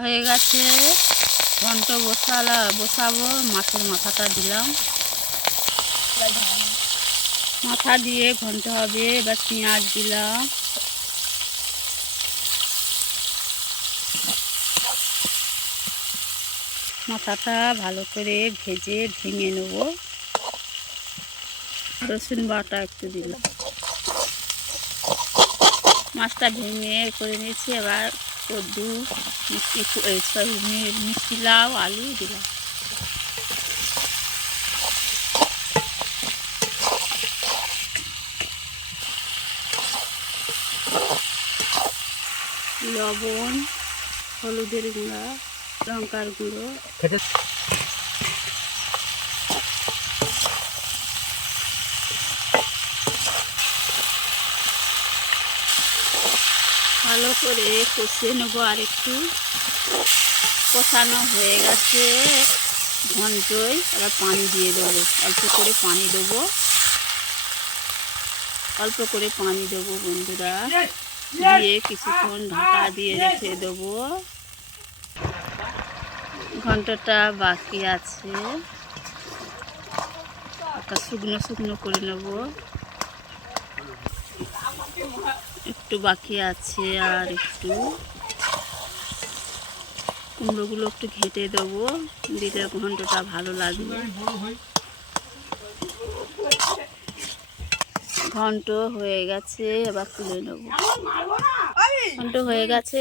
হয়ে গেছে। ঘন্ট বসালা, বসাবো, মাছের মাথাটা দিলাম। মাথা দিয়ে ঘন্ট হবে, এবার পেঁয়াজ দিলাম। মাথাটা ভালো করে ভেজে ভেঙে নেব। রসুন বাটা একটু দিলাম। মাছটা ভেঙে করে নিয়েছি, এবার কদ্দু মিষ্টি মিষ্টি লাউ আলু দিলাম লবণ হলুদের গুঁড়া লঙ্কার গুঁড়ো। ভালো করে কষিয়ে নেব আর একটু। কষানো হয়ে গেছে ঘন্টই। এবার পানি দিয়ে দেবো। অল্প করে পানি দেবো। অল্প করে পানি দেবো বন্ধুরা। দিয়ে কিছুক্ষণ ঢাকা দিয়ে রেখে দেবো। ঘন্টাটা বাকি আছে। একটা শুকনো শুকনো করে নেব। একটু বাকি আছে আর একটু। কুমড়োগুলো একটু ঘেটে দেবো। দিলে ঘন্টটা ভালো লাগবে। ঘন্ট হয়ে গেছে, এবার তুলে নেব। ঘন্ট হয়ে গেছে।